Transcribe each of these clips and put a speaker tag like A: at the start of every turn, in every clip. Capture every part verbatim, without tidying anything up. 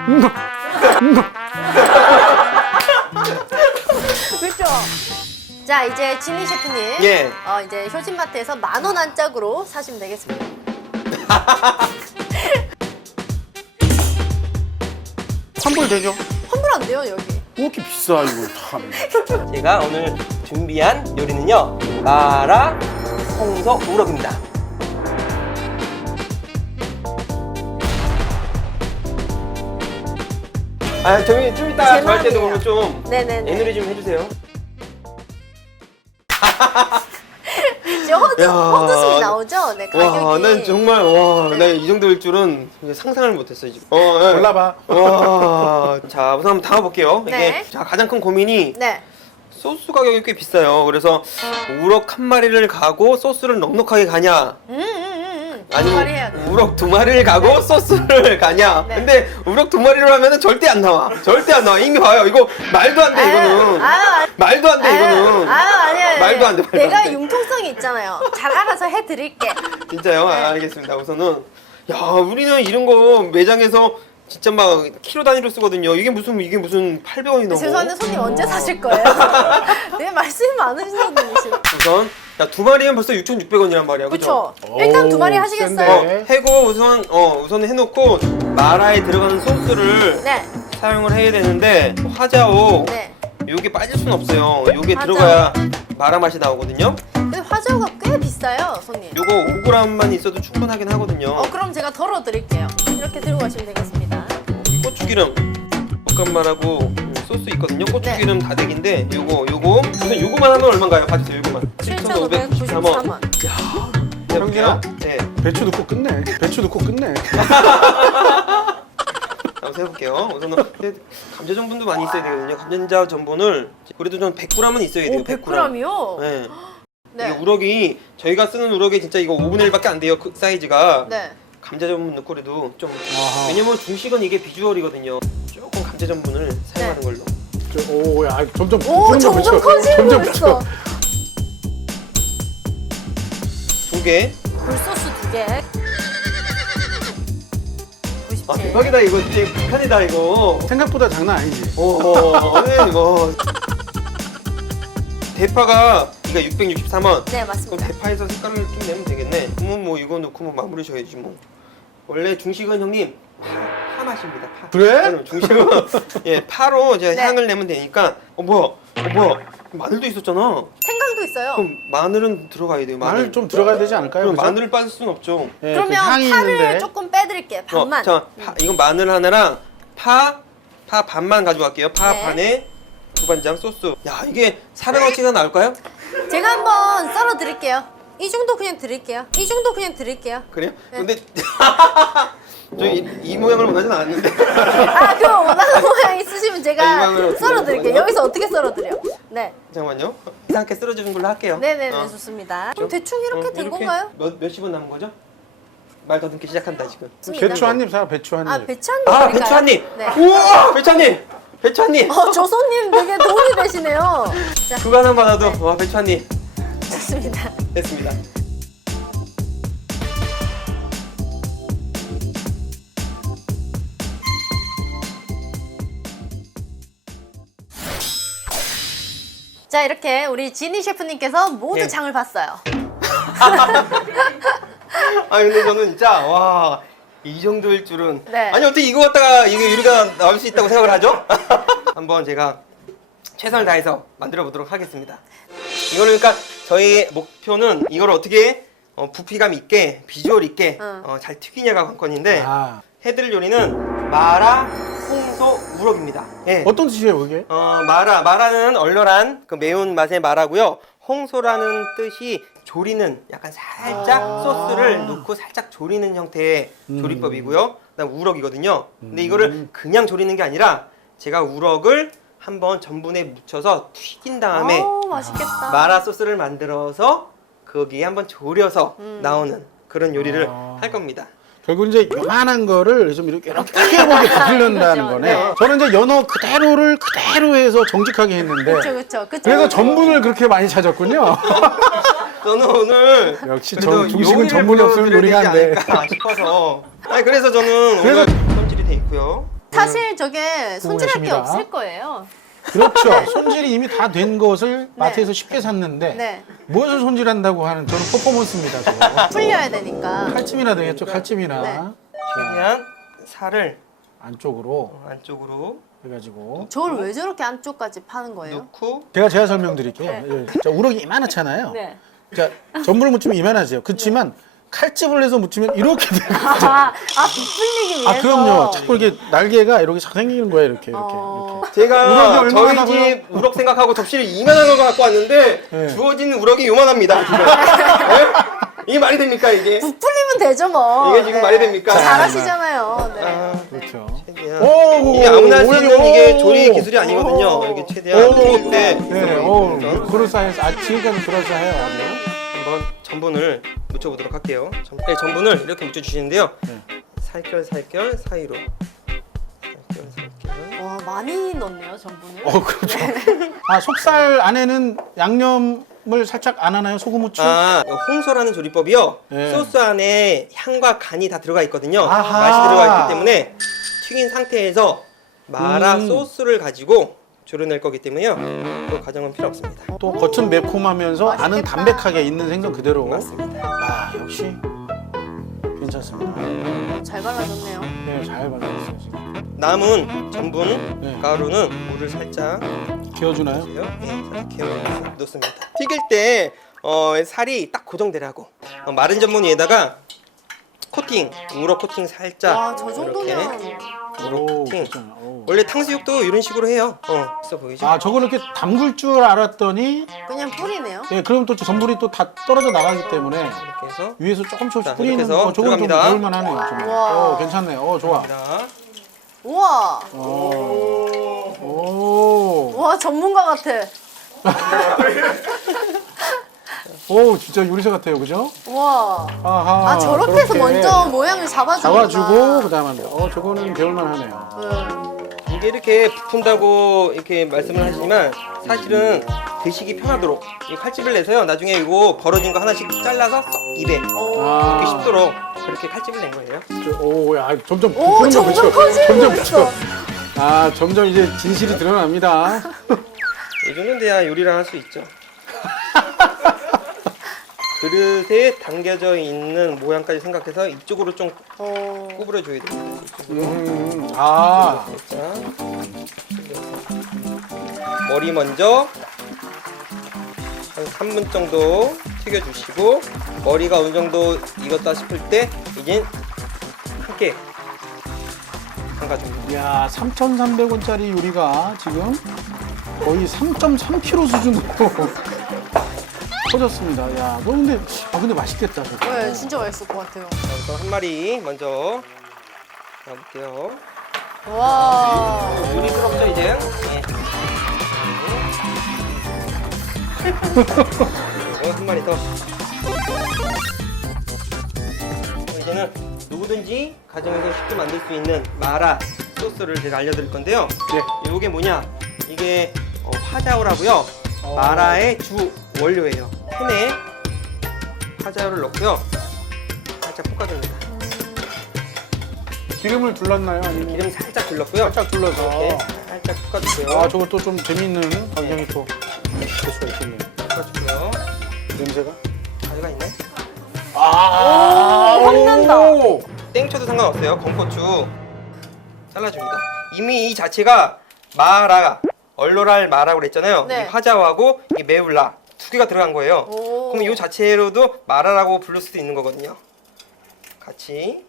A: 그렇죠. 자, 이제 진희 셰프님.
B: 예.
A: 어, 이제 효신마트에서 만 원 한 짝으로 사시면 되겠습니다.
C: 환불되죠?
A: 환불 안 돼요, 여기.
C: 왜 이렇게 비싸 이거 참.
B: 제가 오늘 준비한 요리는요, 마라 홍소 우럭입니다. 아, 저희 좀 이따
A: 제
B: 저 할 때도
A: 마음이에요.
B: 그러면 좀
A: 네네네.
B: 애누리 좀 해주세요.
A: 지금 허드,
B: 야.
A: 허드슨이 나오죠? 네, 가격이.
B: 와, 난 정말 와,
A: 네.
B: 나 이 정도일 줄은 상상을 못했어요 지금. 어, 예.
C: 골라봐.
B: 와, 자 우선 한번 담아볼게요.
A: 네.
B: 이게 자 가장 큰 고민이
A: 네.
B: 소스 가격이 꽤 비싸요. 그래서 우럭 한 마리를 가고 소스를 넉넉하게 가냐,
A: 음, 음, 음, 음.
B: 아니면
A: 말이 해야 돼.
B: 우럭 두 마리를 가고 소스를 가냐.
A: 네.
B: 근데 우럭 두 마리로 하면은 절대 안 나와. 절대 안 나와. 이미 봐요. 이거 말도 안 돼 이거는.
A: 아유, 아유,
B: 말도 안 돼 이거는.
A: 아유, 아니, 아니.
B: 말도 안 돼, 말도
A: 내가
B: 안 돼.
A: 융통성이 있잖아요. 잘 알아서 해드릴게.
B: 진짜요?
A: 네.
B: 아, 알겠습니다. 우선은 야 우리는 이런 거 매장에서 진짜 막 키로 단위로 쓰거든요. 이게 무슨 이게 무슨 팔백 원이 넘어.
A: 죄송한데 손님 언제 사실 거예요? 네, 말씀이 많으신 손님이시네.
B: 우선 야, 두 마리면 벌써 육천육백 원이란 말이야.
A: 그쵸?
B: 그죠?
A: 일단 두 마리
C: 어우,
A: 하시겠어요?
C: 센데.
B: 어, 해고 우선 어 우선 해놓고 마라에 들어가는 소스를
A: 네.
B: 사용을 해야 되는데 화자오
A: 네.
B: 요게 빠질 순 없어요. 요게
A: 화자오.
B: 들어가야 마라 맛이 나오거든요.
A: 근데 화재가 꽤 비싸요, 손님.
B: 요거 오 그램만 있어도 충분하긴 하거든요.
A: 어, 그럼 제가 덜어 드릴게요. 이렇게 들고 가시면 되겠습니다.
B: 고추기름 볶음말하고 음, 소스 있거든요. 고추기름
A: 네.
B: 다대기인데 요거 요거 우선 요거만 하면 얼마인가요? 봐주세요. 요거만
A: 칠천오백구십삼 원.
B: 해볼게요. 네,
C: 배추 넣고 끝내. 배추 넣고 끝내.
B: 한번 해볼게요. 우선은 근데 감자 전분도 많이 있어야 되거든요. 감자 전분을 그래도 좀 백 그램은 있어야 돼요.
A: 오, 백 그램이요?
B: 네.
A: 네.
B: 이게 우럭이 저희가 쓰는 우럭이 진짜 이거 오분의 일밖에 안 돼요. 그 사이즈가.
A: 네.
B: 감자 전분 넣고 그래도 좀
C: 아하.
B: 왜냐면 중식은 이게 비주얼이거든요. 조금 감자 전분을 사용하는 걸로.
C: 저, 오, 야, 점점
A: 오, 점점
C: 배추,
A: 커지는
C: 점점
A: 거 있어.
B: 두 개.
A: 굴소스 두 개.
B: 아
A: 구십칠.
B: 대박이다 이거 진짜 북한이다 이거.
C: 생각보다 장난 아니지.
B: 오, 네 이거. 대파가 이거 육백육십삼 원.
A: 네,
B: 그럼
A: 맞습니다.
B: 대파에서 색깔을 좀 내면 되겠네. 그러면 뭐 이거 넣고 뭐 마무리 셔야지 뭐. 원래 중식은 형님 파, 파 맛입니다. 파.
C: 그래?
B: 저는 중식은 예 파로 이제
A: 네.
B: 향을 내면 되니까. 어 뭐야? 어 뭐야? 마늘도 있었잖아.
A: 생강도 있어요.
B: 그럼 마늘은 들어가야 돼요. 마늘.
C: 마늘 좀 들어가야 되지 않을까요?
B: 그럼
C: 그죠?
B: 마늘을 빠질 수는 없죠.
C: 예,
A: 그러면
C: 그 향이
A: 파를
C: 있는데.
A: 조금 빼드릴게요. 반만.
B: 어, 자, 파, 이건 마늘 하나랑 파, 파 반만 가져갈게요. 파
A: 네.
B: 반에 두반장 소스. 야 이게 사백 원치가 나올까요?
A: 제가 한번 썰어 드릴게요. 이 정도 그냥 드릴게요. 이 정도 그냥 드릴게요.
B: 그래요?
A: 네.
B: 근데 저 이, 이 모양을 원하진 않았는데.
A: 아, 그 원하는 모양 있으시면
B: 아, 이
A: 제가
B: 모양을 어떻게
A: 썰어 드릴게요.
B: 하는
A: 여기서 어떻게 썰어 드려? 네.
B: 잠깐만요. 이상하게 쓸어주는 걸로 할게요.
A: 네네네,
B: 어.
A: 좋습니다. 그럼 대충 이렇게
B: 어,
A: 된 건가요?
B: 몇 몇십 원 남은 거죠? 말 더듬기 시작한다 지금.
C: 배추 한 입 사, 배추 한 입.
A: 아, 배추 한 입.
B: 아
A: 드릴까요?
B: 배추 한 입.
A: 네.
B: 우와 배추 한 입. 배추 한 입.
A: 어, 저 손님 되게 도움이 되시네요. 자,
B: 그거 하나 받아도 와 배추 한 입.
A: 좋습니다.
B: 됐습니다.
A: 자, 이렇게 우리 지니 셰프님께서 모두
B: 네.
A: 장을 봤어요.
B: 아 근데 저는 진짜 와. 이 정도일 줄은.
A: 네.
B: 아니 어떻게 이거 갖다가 이게 요리가 나올 수 있다고 생각을 하죠? 한번 제가 최선을 다해서 만들어 보도록 하겠습니다. 이거는 그러니까 저희 목표는 이걸 어떻게 어, 부피감 있게 비주얼 있게
A: 응.
B: 어, 잘 튀기냐가 관건인데
C: 아,
B: 해드릴 요리는 마라 홍소 우럭입니다. 예.
C: 어떤 뜻이에요, 그게?
B: 어, 마라 마라는 얼얼한 그 매운 맛의 마라고요. 홍소라는 뜻이 조리는 약간 살짝
C: 아.
B: 소스를 넣고 살짝 조리는 형태의
C: 음.
B: 조리법이고요. 그다음 우럭이거든요. 근데 이거를 그냥 조리는 게 아니라 제가 우럭을 한번 전분에 묻혀서 튀긴 다음에
A: 오, 맛있겠다.
B: 마라 소스를 만들어서 거기에 한번 조려서
A: 음.
B: 나오는 그런 요리를
C: 아.
B: 할 겁니다.
C: 결국 이제 요만한 거를 좀 이렇게 이렇게 크게 부풀린다는
A: 그렇죠.
C: 거네.
A: 네.
C: 저는 이제 연어 그대로를 그대로 해서 정직하게 했는데.
A: 그쵸, 그쵸. 그쵸.
C: 그래서 전분을 그렇게 많이 찾았군요.
B: 저는 오늘
C: 역시
B: 그래도
C: 전- 중식은
B: 요리를
C: 전문이 없으면
B: 보여드려야
C: 요리가 안
B: 되지
C: 돼.
B: 않을까 싶어서. 아니 그래서 저는
C: 그래서-
B: 오늘 손질이 돼 있고요.
A: 사실 저게 손질할 게
C: 수고하십니다.
A: 없을 거예요.
C: 그렇죠. 손질이 이미 다 된 것을 마트에서 쉽게 샀는데
A: 네.
C: 무엇을 손질한다고 하는 저는 퍼포먼스입니다. 저거.
A: 풀려야 되니까.
C: 칼집이나 되겠죠. 칼집이나
A: 네.
B: 최대한 살을
C: 안쪽으로
B: 안쪽으로
C: 해가지고.
A: 저걸 왜 저렇게 안쪽까지 파는 거예요?
B: 넣고
C: 제가 제가 설명드릴게요. 예. 자, 우럭이 이만하잖아요.
A: 네.
C: 자, 전분을 묻히면 이만하죠. 그렇지만 칼집을 해서 묻히면 이렇게 돼요.
A: 아, 아 부풀리기 위해서.
C: 아, 그럼요. 자꾸 이렇게 날개가 이렇게 싹 생기는 거예요. 이렇게 이렇게.
A: 어.
C: 이렇게.
B: 제가
C: 우럭이
B: 저희
C: 얼마나
B: 집 우럭 생각하고 접시를 이만한 걸 갖고 왔는데
C: 네.
B: 주어진 우럭이 요만합니다. 지금. 네? 이게 말이 됩니까 이게?
A: 부풀리면 되죠 뭐.
B: 이게 지금 말이 됩니까?
A: 잘하시잖아요. 네.
B: 아,
C: 그렇죠.
B: 최대한
C: 오,
B: 이게 아무나 할 수
C: 오,
B: 있는
C: 오,
B: 이게
C: 오.
B: 조리 기술이 아니거든요.
A: 오.
B: 이렇게 최대한 튀길 때
C: 네, 어, 그럴싸해서 아 지금까지 그럴싸해요. 아주.
B: 한번 전분을 묻혀보도록 할게요. 전, 네, 전분을 이렇게 묻혀주시는데요.
C: 네.
B: 살결 살결 사이로 살결 살결.
A: 와 많이 넣네요 전분을.
C: 어, 그렇죠. 아, 속살 안에는 양념을 살짝 안 하나요? 소금 후추?
B: 아, 홍소라는 조리법이요.
C: 네.
B: 소스 안에 향과 간이 다 들어가 있거든요.
C: 아하.
B: 맛이 들어가 있기 때문에 튀긴 상태에서 마라
C: 음.
B: 소스를 가지고 조려낼 거기 때문에요. 그 과정은 필요 없습니다.
C: 또 겉은 매콤하면서 안은
A: 맛있겠다.
C: 담백하게 있는 생선 그대로.
B: 맞습니다.
C: 아, 역시 괜찮습니다.
A: 잘 발라줬네요.
C: 네, 잘 발라졌어요 지금.
B: 남은 전분
C: 네.
B: 가루는 물을 살짝
C: 기어주나요?
B: 넣으세요. 네, 살짝 개운해서 넣습니다. 튀길 때 어, 살이 딱 고정되라고 어, 마른 전분 위에다가 코팅, 우럭 코팅 살짝
A: 와저 정도면
B: 이렇게 우럭
C: 오,
B: 코팅.
C: 괜찮아. 오.
B: 원래 탕수육도 이런 식으로 해요. 어, 있어 보이죠?
C: 아, 저걸 이렇게 담글 줄 알았더니
A: 그냥 뿌리네요.
C: 예, 그럼 또 전분이 또 다 떨어져 나가기 때문에
B: 이렇게 해서
C: 위에서 조금 조금씩
B: 자,
C: 뿌리는
B: 이렇게 해서
C: 거 저건 좀
B: 들어갑니다.
C: 배울만하네요. 정말.
A: 우와.
C: 어, 괜찮네요. 어, 좋아.
B: 자,
A: 우와.
C: 오. 오.
A: 와 전문가 같아.
C: 오, 진짜 요리사 같아요. 그죠?
A: 우와.
C: 아하.
A: 아 저렇게 해서 먼저 모양을 잡아주는구나.
C: 잡아주고 그다음에 어, 저거는 배울만하네요.
A: 네.
B: 이게 이렇게 부푼다고 이렇게 말씀을 하시지만 사실은 드시기 편하도록 이 칼집을 내서요. 나중에 이거 벌어진 거 하나씩 잘라서 쏙 입에
A: 오.
C: 아.
B: 먹기 쉽도록 그렇게 칼집을 낸 거예요.
C: 저, 오, 야, 점점
A: 오,
C: 부푸는 거
A: 점점
C: 그쵸?
A: 커지는
C: 점점
A: 거 있어.
C: 그쵸? 아, 점점 이제 진실이 드러납니다.
B: 이 정도는 돼야 요리를 할 수 있죠. 그릇에 담겨져 있는 모양까지 생각해서 이쪽으로 좀
A: 어.
B: 구부려 줘야 됩니다. 이쪽으로.
C: 음, 아,
B: 살짝. 머리 먼저 한 삼 분 정도 튀겨주시고 머리가 어느 정도 익었다 싶을 때 이제 함께 담가줍니다.
C: 야, 삼천삼백 원짜리 요리가 지금 거의 삼 점 삼 킬로그램 수준으로 커졌습니다. 야, 너 근데 아 근데 맛있겠다 저거.
A: 네, 진짜 맛있을 것 같아요.
B: 그래서 한 마리 먼저 넣어볼게요.
A: 와.
B: 요리스럽죠 이제? 예. 그리고 한 마리 더. 이제는 누구든지 가정에서 쉽게 만들 수 있는 마라 소스를 제가 알려드릴 건데요.
C: 네.
B: 이게 뭐냐? 이게 어, 화자오라고요.
C: 어.
B: 마라의 주 원료예요. 팬에 화자오를 넣고요. 살짝 볶아줍니다.
C: 기름을 둘렀나요? 아니면
B: 기름 살짝 둘렀고요.
C: 살짝 둘러서.
B: 이렇게 살짝 볶아주세요.
C: 아, 저것도 좀 재미있는 방향이 또 될 수가 있겠네요.
B: 볶아주고요.
C: 냄새가.
B: 가위가 있네.
C: 아,
A: 오, 혼난다.
C: 오.
B: 땡초도 상관없어요. 건고추 잘라줍니다. 이미 이 자체가 마라, 얼로랄 마라고 그랬잖아요.
A: 네.
B: 이 화자오하고 이 메울라 두 개가 들어간 거예요.
A: 오.
B: 그럼 이 자체로도 마라라고 부를 수도 있는 거거든요. 같이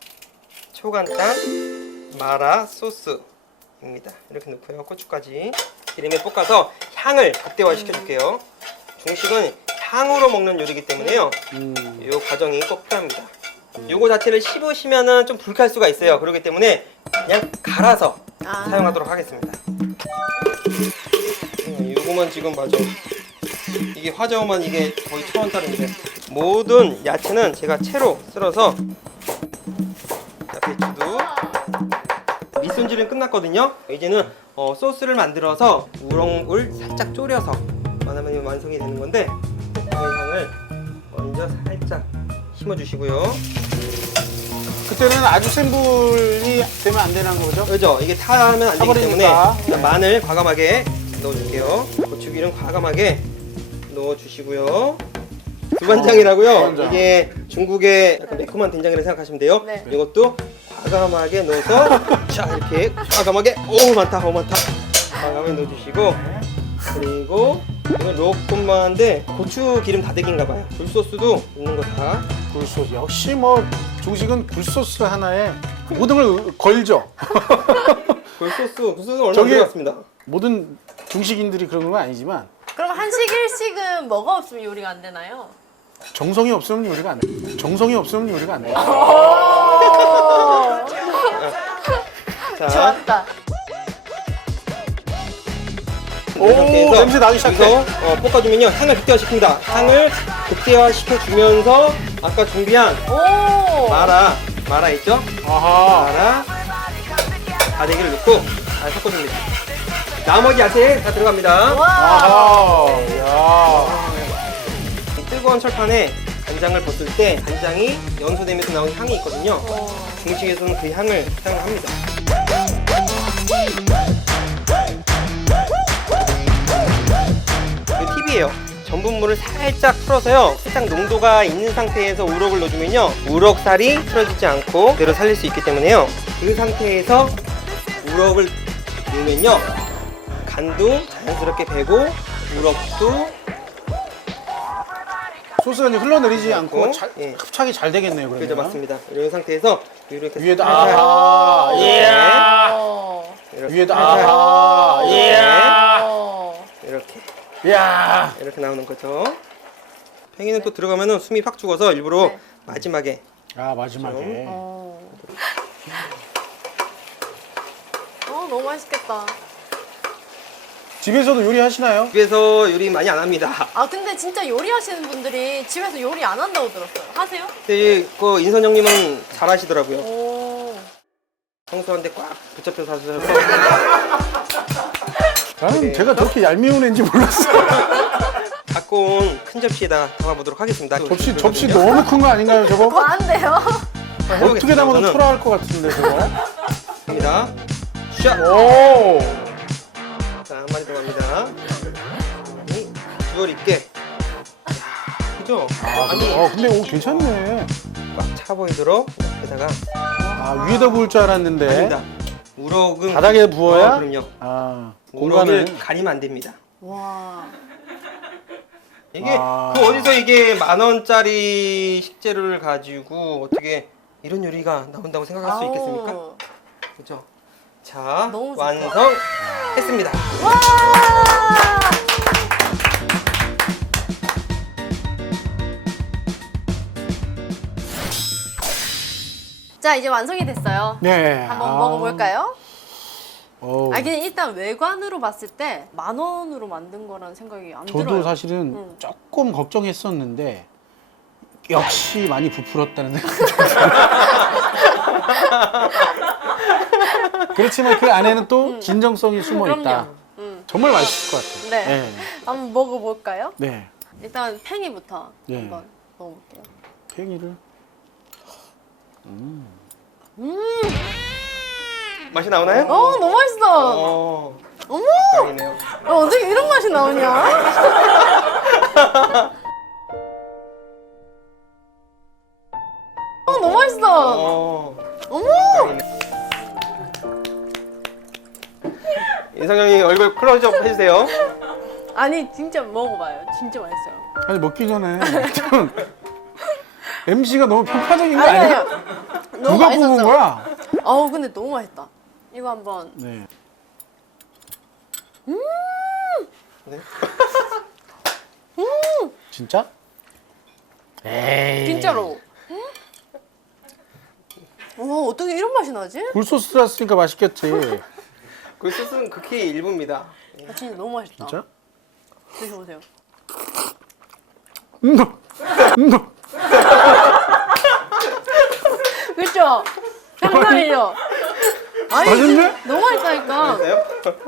B: 초간단 마라 소스입니다. 이렇게 넣고요. 고추까지 기름에 볶아서 향을 극대화 시켜줄게요. 중식은 향으로 먹는 요리이기 때문에요.
C: 음.
B: 이 과정이 꼭 필요합니다. 요거 자체를 씹으시면은 좀 불쾌할 수가 있어요. 그렇기 때문에 그냥 갈아서
A: 아.
B: 사용하도록 하겠습니다. 음, 요거만 지금 맞아. 이게 화자오만 이게 거의 천 원짜리인데 모든 야채는 제가 채로 썰어서 자, 배추도 밑손질은 끝났거든요. 이제는 어, 소스를 만들어서 우럭을 살짝 졸여서 만하면 완성이 되는 건데 그 향을 먼저 살짝 심어주시고요.
C: 그때는 아주 센 불이 되면 안 되는 거죠?
B: 그죠? 이게 타면 안 되기 때문에
C: 타버리니까.
B: 일단 마늘 과감하게 넣어줄게요. 고추기름 과감하게 넣어주시고요. 두반장이라고요.
C: 두반장.
B: 이게 중국의 약간 매콤한 된장이라고 생각하시면 돼요.
A: 네.
B: 이것도 과감하게 넣어서 자 이렇게 과감하게 오 많다 오 많다 과감하게 넣어주시고 그리고 이건 로꼬마인데 고추 기름 다대기인가 봐요. 굴소스도 있는 거 다.
C: 굴소스. 역시 뭐 중식은 굴소스 하나에 모든 걸 걸죠.
B: 굴소스 굴소스 얼마
C: 저기-
B: 들어갔습니다.
C: 모든 중식인들이 그런 건 아니지만
A: 그럼 한식 일식은 뭐가 없으면 요리가 안 되나요?
C: 정성이 없으면 요리가 안 돼. 정성이 없으면 요리가 안 돼.
B: 자
A: 좋았다.
C: 오,
B: 이렇게 해서
C: 냄새 나기 시작해.
B: 여기서, 어, 볶아주면요 향을 극대화시킵니다. 향을 극대화시켜주면서 아까 준비한
A: 오.
B: 마라 마라 있죠?
C: 아하.
B: 마라 다대기를 넣고 잘 섞어줍니다. 나머지 야채 다 들어갑니다.
A: 와.
C: 아하. 야.
B: 이 뜨거운 철판에 간장을 벗을 때 간장이 연소되면서 나오는 향이 있거든요. 중식에서는 그 향을 사용합니다. 그 팁이에요. 전분물을 살짝 풀어서요. 살짝 농도가 있는 상태에서 우럭을 넣어주면요. 우럭살이 틀어지지 않고 그대로 살릴 수 있기 때문에요. 그 상태에서 우럭을 넣으면요. 간도 자연스럽게 배고 우럭도
C: 소스가 이제 흘러내리지 않고
B: 그리고,
C: 잘-
B: 예.
C: 흡착이 잘 되겠네요. 그러면.
B: 그죠 맞습니다. 이런 상태에서 이렇게
C: 위에다
B: 살짝
C: 아하. 예.
A: 어.
B: 이렇게
C: 위에다
B: 살짝
C: 아하. 예.
A: 어.
B: 이렇게
C: 야.
B: 이렇게 나오는 거죠. 팽이는 또 들어가면은 숨이 팍 죽어서 일부러
A: 네.
B: 마지막에
C: 아, 마지막에.
A: 어. 어, 너무 맛있겠다.
C: 집에서도 요리하시나요?
B: 집에서 요리 많이 안 합니다.
A: 아, 근데 진짜 요리하시는 분들이 집에서 요리 안 한다고 들었어요. 하세요?
B: 근데 그 인선 형님은 잘하시더라고요.
A: 오.
B: 청소한데 꽉 붙잡혀서 하셔서
C: 나는
B: 네.
C: 제가 저렇게 얄미운 애인지 몰랐어요.
B: 갖고 온 큰 접시에다 담아보도록 하겠습니다.
C: 접시 접시 너무 큰 거 아닌가요, 저거?
A: 과한데요?
C: 어떻게 담아도 초라할 것 같은데 저거.
B: 합니다. 샷!
C: 오.
B: 자, 한 마리 더 갑니다. 주얼 있게. 그죠?
C: 아,
B: 아니,
C: 어, 근데 오 괜찮네.
B: 꽉 차 보이도록 옆에다가
C: 아, 위에다 부을 줄 알았는데.
B: 아닙니다. 우럭은
C: 바닥에 부어야?
B: 어, 그럼요.
C: 아,
B: 우럭을
C: 공간을.
B: 가리면 안 됩니다.
A: 와.
B: 이게
C: 아.
B: 그 어디서 이게 만 원짜리 식재료를 가지고 어떻게 이런 요리가 나온다고 생각할 수 있겠습니까?
A: 아우.
B: 그죠? 자,
A: 너무 좋다.
B: 완성했습니다.
A: 와! 자, 이제 완성이 됐어요.
C: 네.
A: 한번
C: 아.
A: 먹어볼까요?
C: 어우.
A: 아, 근데 일단 외관으로 봤을 때 만 원으로 만든 거라는 생각이 안
C: 저도
A: 들어요.
C: 사실은
A: 응.
C: 조금 걱정했었는데 역시 많이 부풀었다는 생각이 들어요. 그렇지만 그 안에는 또 진정성이 숨어 있다.
A: 그럼요. 음.
C: 정말 맛있을 것 같아요.
A: 네.
C: 네.
A: 한번 먹어볼까요?
C: 네.
A: 일단 팽이부터
C: 네.
A: 한번 먹어볼게요.
C: 팽이를.
B: 맛이 나오나요?
A: 어, 너무 맛있어.
B: 어,
A: 어머!
B: 다행이네요.
A: 어, 어떻게 이런 맛이 나오냐? 어, 너무 맛있어.
B: 어,
A: 어머!
B: 다행이네. 인성형이 얼굴 클로즈업 해주세요.
A: 아니, 진짜 먹어봐요. 진짜 맛있어요.
C: 아니 먹기 전에 좀 엠씨가 너무 편파적인 거
A: 아니,
C: 아니야?
A: 아니요. 너무
C: 누가
A: 맛있었어.
C: 뽑은 거야?
A: 어우, 근데 너무 맛있다. 이거 한번.
C: 네.
B: 네.
C: 진짜? 에이.
A: 진짜로. 와, 어떻게 이런 맛이 나지?
C: 굴소스 들었으니까 맛있겠지.
B: 그 소스는 극히 일부입니다.
A: 아, 진짜 너무 맛있다.
C: 진짜?
A: 드셔보세요.
C: 음. 음.
A: 그쵸? 장난이죠? 아니,
C: 맛있네?
A: 너무 맛있다니까.
B: 맞아요?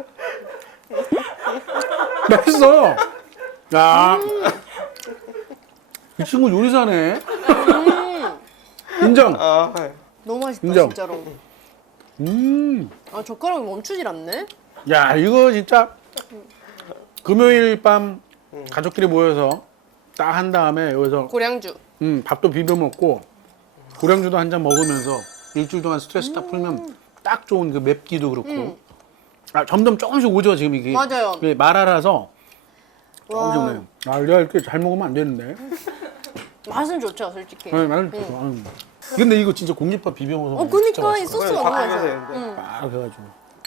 C: 맛있어. 야. 이 친구 요리사네. 인정.
B: 아, 네.
A: 너무 맛있다
C: 인정.
A: 진짜로.
C: 음.
A: 아 젓가락이 멈추질 않네.
C: 야, 이거 진짜 금요일 밤 가족끼리 모여서 딱 한 다음에 여기서
A: 고량주.
C: 음, 밥도 비벼 먹고 고량주도 한 잔 먹으면서 일주일 동안 스트레스 딱 풀면 딱 좋은 그 맵기도 그렇고.
A: 음.
C: 아, 점점 조금씩 오죠, 지금 이게.
A: 맞아요.
C: 이게 말알아서
A: 와.
C: 너무 좋네요. 아, 내가 이렇게 잘 먹으면 안 되는데.
A: 맛은 좋죠 솔직히.
C: 네, 말을 좋죠. 음. 근데 이거 진짜 공깃밥 비벼 먹어서
A: 어
C: 먹으면 진짜
A: 그니까 이
C: 맛있어.
A: 소스가
B: 다
A: 너무 맛있어요.
B: 비벼서
A: 응.
C: 아, 그래가지고.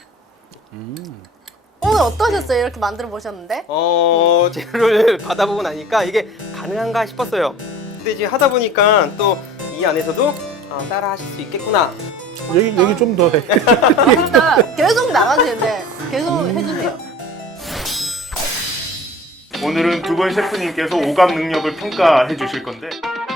A: 오늘 어떠셨어요? 이렇게 만들어 보셨는데?
B: 어, 재료를 받아보고 나니까 이게 가능한가 싶었어요. 근데 지금 하다 보니까 또 이 안에서도 아, 따라 하실 수 있겠구나.
C: 얘기, 얘기 좀 더 해.
A: 일단 계속 나가시는데 계속 해주세요.
D: 오늘은 두 분 셰프님께서 오감 능력을 평가해 주실 건데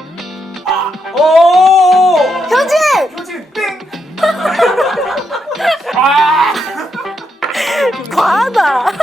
B: 오!
A: 효진!
D: 효진 땡!
A: 과하다.